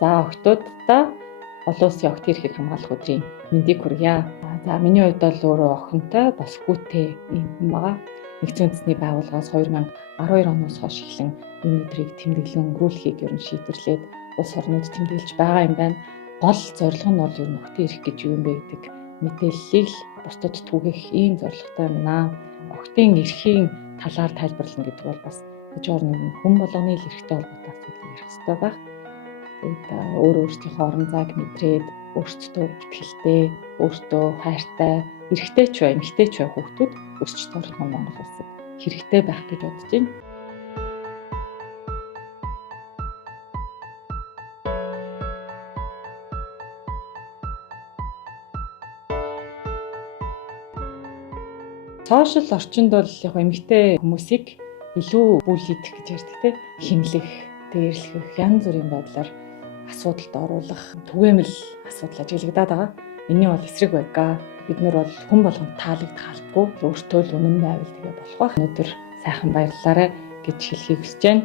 За охтуудаа олон улсын охид эрхийг хамгаалах өдрийн мэндийг хүргье. За миний хувьд бол өөрөө охинтой бас хүүтэй юм байгаа. Нэгдсэн үндэсний байгууллагаас 2012 оноос хойш эхлэн энэ өдрийг тэмдэглэн өнгөрүүлэхийг ер нь шийдвэрлээд улс орнууд тэмдэглэж байгаа юм байна. Гол зорилго нь бол ер нь охидын эрх гэж юу юм бэ гэдэг мэдээллийг бусдад түгээх ийм зорилготой юмнаа. Охидын эрхийн талаар тайлбарлана гэдэг бол бас жишээ нь хүн болгоны л эрхтэй холбоотой асуудал ярих хэрэгтэй байна. Өөрийнхөө орон зайг мэдрээд өөртөө итгэлтэй, өөртөө хайртай, эрэгтэй ч бай, эмэгтэй ч бай хүүхдүүд өсч төрөх нь Монгол улсад хэрэгтэй байх гэж бодож байна. Сошиал орчинд бол яг эмэгтэй хүмүүсийг илүү бүлийдэх гэж ярьдаг те, химлэх, дээрлэх, янз бүрийн байдлаар асуудалд оруулах, түгээмэл асуудал ажиглагдаад байгаа. Энийн бол эсрэг байдаг. Бид нар бол хүн болгонд таалагдах албагүй, өөртөө л үнэн байвал тэгээ болох байх. Өнөөдөр сайхан баярлалаарай гэж хэлхийг хүсэж байна.